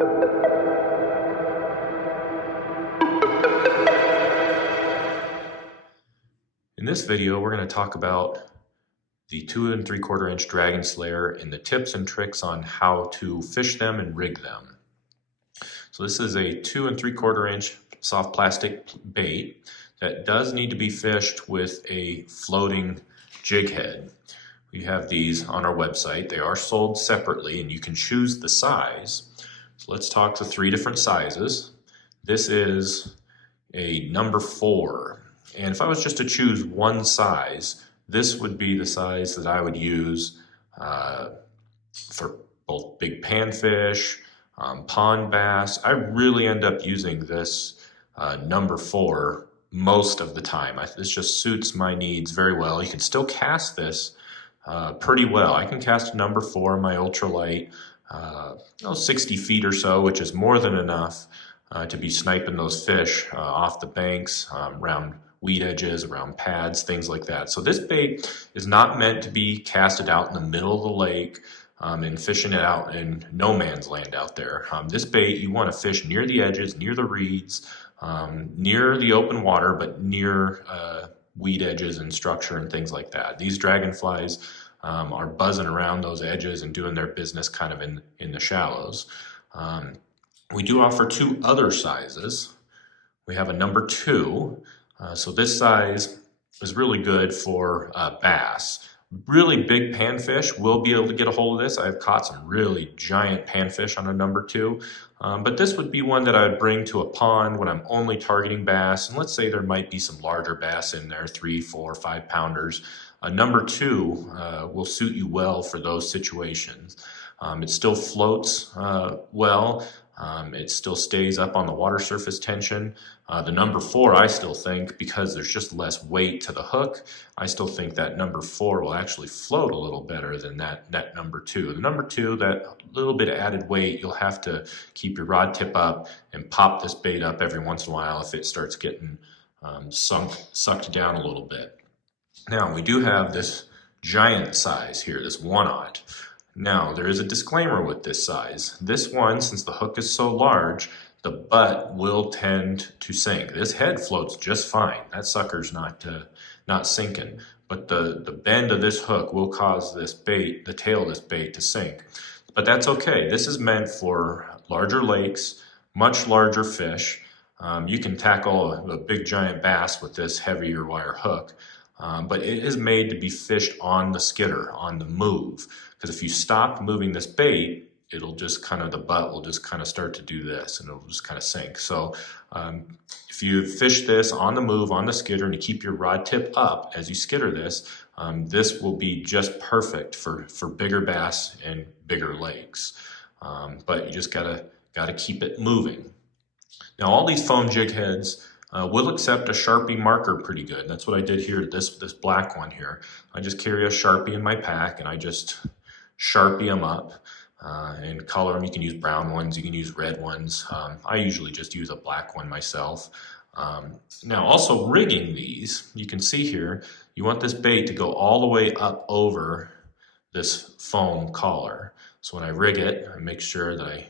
In this video, we're going to talk about the 2 3/4 inch Dragon Slayer and the tips and tricks on how to fish them and rig them. So this is a 2 3/4 inch soft plastic bait that does need to be fished with a floating jig head. We have these on our website. They are sold separately and you can choose the size. So let's talk the 3 different sizes. This is a number 4. And if I was just to choose one size, this would be the size that I would use for both big panfish, pond bass. I really end up using this number 4 most of the time. This just suits my needs very well. You can still cast this pretty well. I can cast a number 4 in my ultralight, 60 feet or so, which is more than enough to be sniping those fish off the banks, around weed edges, around pads, things like that. So this bait is not meant to be casted out in the middle of the lake and fishing it out in no man's land out there. This bait, you want to fish near the edges, near the reeds, near the open water, but near weed edges and structure and things like that. These dragonflies are buzzing around those edges and doing their business kind of in the shallows. We do offer 2 other sizes. We have a number 2. So this size is really good for bass. Really big panfish will be able to get a hold of this. I've caught some really giant panfish on a number 2, but this would be one that I would bring to a pond when I'm only targeting bass. And let's say there might be some larger bass in there, 3, 4, 5 pounders. A number 2 will suit you well for those situations. It still floats well. It still stays up on the water surface tension. The number 4, I still think, because there's just less weight to the hook, I still think that number 4 will actually float a little better than that number 2. The number 2, that little bit of added weight, you'll have to keep your rod tip up and pop this bait up every once in a while if it starts getting sucked down a little bit. Now, we do have this giant size here, this 1/0. Now, there is a disclaimer with this size. This one, since the hook is so large, the butt will tend to sink. This head floats just fine. That sucker's not sinking. But the bend of this hook will cause this bait, the tail of this bait, to sink. But that's okay. This is meant for larger lakes, much larger fish. You can tackle a big giant bass with this heavier wire hook. But it is made to be fished on the skidder, on the move. Because if you stop moving this bait, it'll just the butt will just start to do this and it'll just sink. So if you fish this on the move, on the skidder, and you keep your rod tip up as you skidder this, this will be just perfect for bigger bass and bigger lakes. But you just gotta keep it moving. Now all these foam jig heads will accept a Sharpie marker pretty good. That's what I did here, this black one here. I just carry a Sharpie in my pack and I just Sharpie them up and color them. You can use brown ones, you can use red ones. I usually just use a black one myself. Now also rigging these, you can see here, you want this bait to go all the way up over this foam collar. So when I rig it, I make sure that I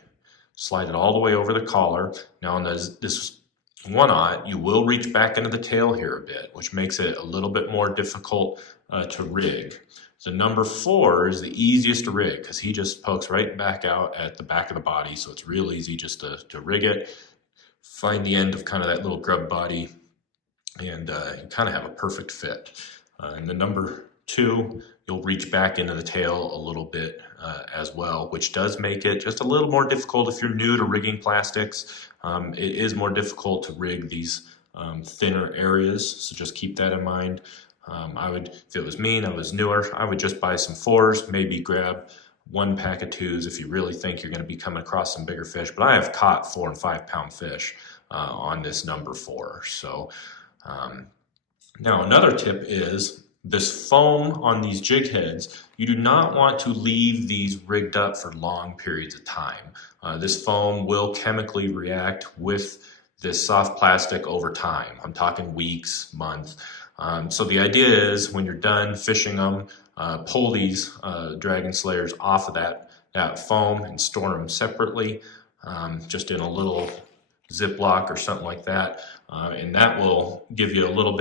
slide it all the way over the collar. Now on this 1/0, you will reach back into the tail here a bit, which makes it a little bit more difficult to rig. The number 4 is the easiest to rig because he just pokes right back out at the back of the body, so it's real easy just to rig it, find the end of that little grub body, and you have a perfect fit. And the number 2, you'll reach back into the tail a little bit as well, which does make it just a little more difficult if you're new to rigging plastics. It is more difficult to rig these thinner areas, so just keep that in mind. If it was me and I was newer, I would just buy some 4s, maybe grab 1 pack of 2s if you really think you're going to be coming across some bigger fish. But I have caught 4 and 5 pound fish on this number 4. So now another tip is this foam on these jig heads. You do not want to leave these rigged up for long periods of time. This foam will chemically react with this soft plastic over time. I'm talking weeks, months. So the idea is when you're done fishing them, pull these Dragon Slayers off of that foam and store them separately. just in a little Ziploc or something like that, and that will give you a little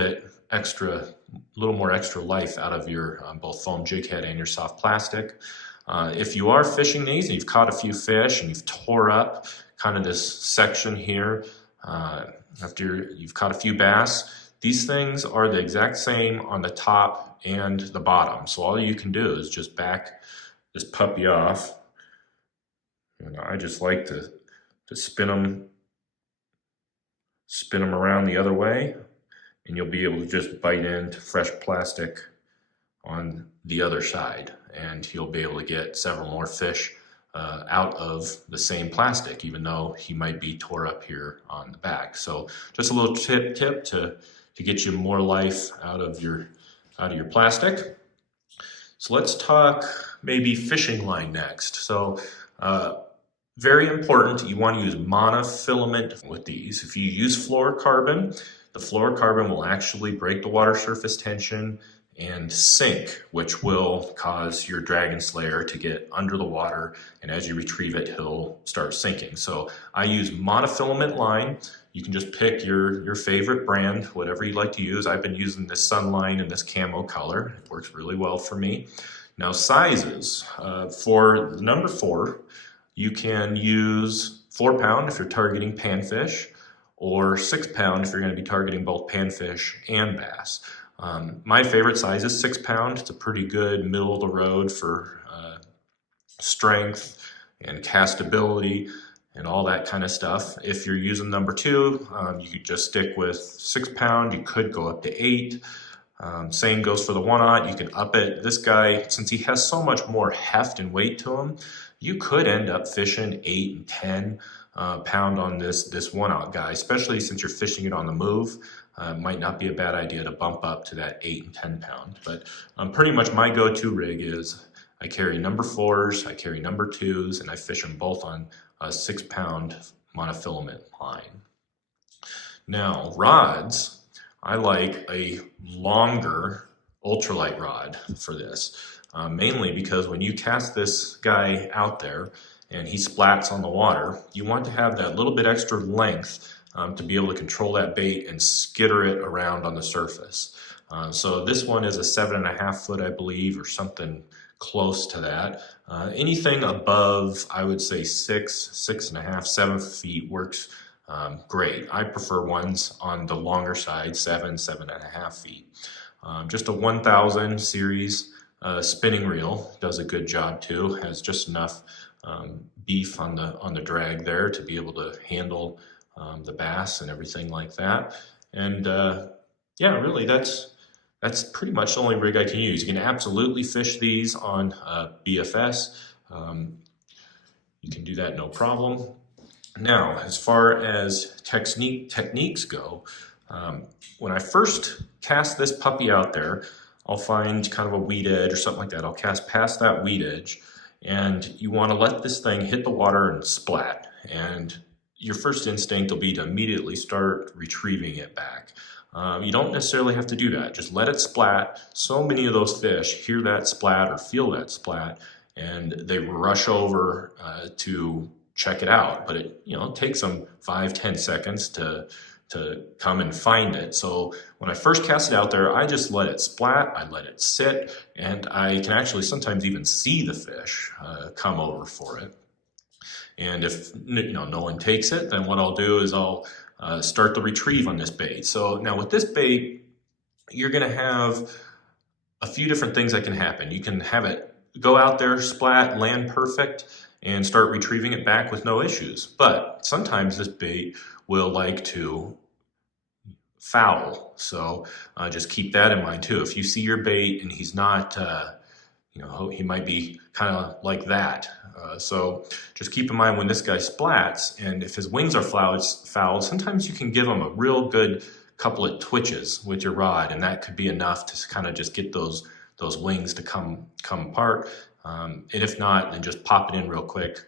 more extra life out of your both foam jig head and your soft plastic. If you are fishing these and you've caught a few fish and you've tore up kind of this section here, after you've caught a few bass, these things are the exact same on the top and the bottom. So all you can do is just back this puppy off. And I just like to spin them around the other way, and you'll be able to just bite into fresh plastic on the other side, and you'll be able to get several more fish out of the same plastic, even though he might be tore up here on the back. So just a little tip to get you more life out of your plastic. So let's talk maybe fishing line next. So very important, you want to use monofilament with these. If you use fluorocarbon, the fluorocarbon will actually break the water surface tension and sink, which will cause your Dragon Slayer to get under the water, and as you retrieve it, he'll start sinking. So I use monofilament line. You can just pick your favorite brand, whatever you like to use. I've been using this Sunline in this camo color. It works really well for me. Now sizes, for the number 4, you can use 4 pound if you're targeting panfish, or 6 pound if you're going to be targeting both panfish and bass. My favorite size is 6 pound. It's a pretty good middle of the road for strength and castability and all that kind of stuff. If you're using number 2, you could just stick with 6 pound. You could go up to 8. Same goes for the 1/0. You can up it. This guy, since he has so much more heft and weight to him, you could end up fishing 8 and 10 pound on this 1/0 guy, especially since you're fishing it on the move. Might not be a bad idea to bump up to that 8 and 10 pound. But pretty much my go-to rig is I carry number 4s, I carry number 2s, and I fish them both on a 6 pound monofilament line. Now rods, I like a longer ultralight rod for this, mainly because when you cast this guy out there and he splats on the water, you want to have that little bit extra length to be able to control that bait and skitter it around on the surface. So this one is a 7.5 foot, I believe, or something close to that. Anything above, I would say 6.5, 7 feet works great. I prefer ones on the longer side, 7.5 feet. Just a 1000 series spinning reel does a good job too. Has just enough beef on the drag there to be able to handle the bass and everything like that. And yeah, really that's pretty much the only rig I can use. You can absolutely fish these on BFS. You can do that no problem. Now, as far as techniques go, when I first cast this puppy out there, I'll find kind of a weed edge or something like that. I'll cast past that weed edge, and you want to let this thing hit the water and splat. And your first instinct will be to immediately start retrieving it back. You don't necessarily have to do that. Just let it splat. So many of those fish hear that splat or feel that splat, and they rush over to check it out. But it takes them 5-10 seconds to come and find it. So when I first cast it out there, I just let it splat, I let it sit, and I can actually sometimes even see the fish come over for it. And if no one takes it, then what I'll do is I'll start the retrieve on this bait. So now with this bait, you're gonna have a few different things that can happen. You can have it go out there, splat, land perfect, and start retrieving it back with no issues. But sometimes this bait will like to foul. So just keep that in mind too. If you see your bait and he's not, he might be kind of like that. So just keep in mind when this guy splats, and if his wings are fouled, sometimes you can give him a real good couple of twitches with your rod, and that could be enough to kind of just get those wings to come apart. And if not, then just pop it in real quick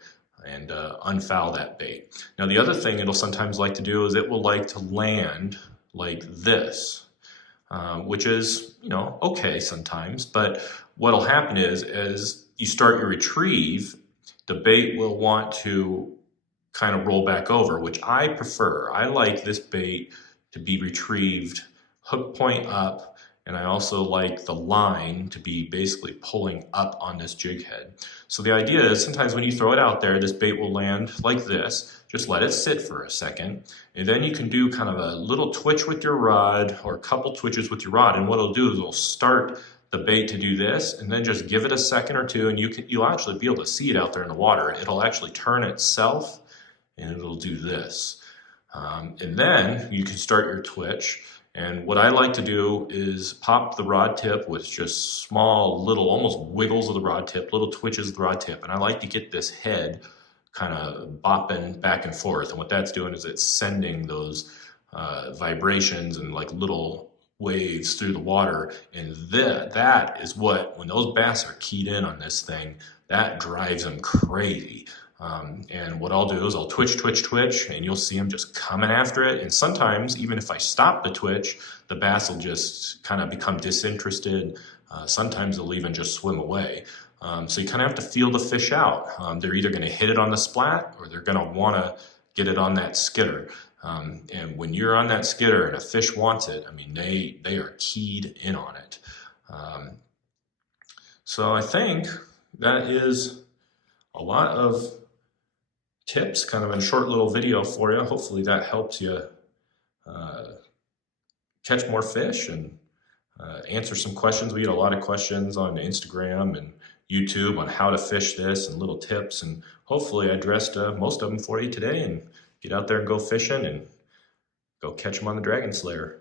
and unfoul that bait. Now the other thing it'll sometimes like to do is it will like to land like this, which is okay sometimes, but what'll happen is as you start your retrieve, the bait will want to kind of roll back over, which I prefer. I like this bait to be retrieved hook point up, and I also like the line to be basically pulling up on this jig head. So the idea is sometimes when you throw it out there, this bait will land like this. Just let it sit for a second, and then you can do kind of a little twitch with your rod or a couple twitches with your rod, and what it'll do is it'll start the bait to do this, and then just give it a second or two, and you'll actually be able to see it out there in the water. It'll actually turn itself, and it'll do this. And then you can start your twitch. And what I like to do is pop the rod tip with just small little, almost wiggles of the rod tip, little twitches of the rod tip. And I like to get this head kind of bopping back and forth. And what that's doing is it's sending those vibrations and like little waves through the water. And that is what, when those bass are keyed in on this thing, that drives them crazy. And what I'll do is I'll twitch, twitch, twitch, and you'll see them just coming after it. And sometimes, even if I stop the twitch, the bass will just kind of become disinterested. Sometimes they'll even just swim away. So you kind of have to feel the fish out. They're either going to hit it on the splat, or they're going to want to get it on that skidder. And when you're on that skidder and a fish wants it, I mean, they are keyed in on it. So I think that is a lot of tips kind of in a short little video for you. Hopefully that helps you catch more fish and answer some questions. We get a lot of questions on Instagram and YouTube on how to fish this and little tips, and hopefully I addressed most of them for you today. And get out there and go fishing and go catch them on the Dragon Slayer.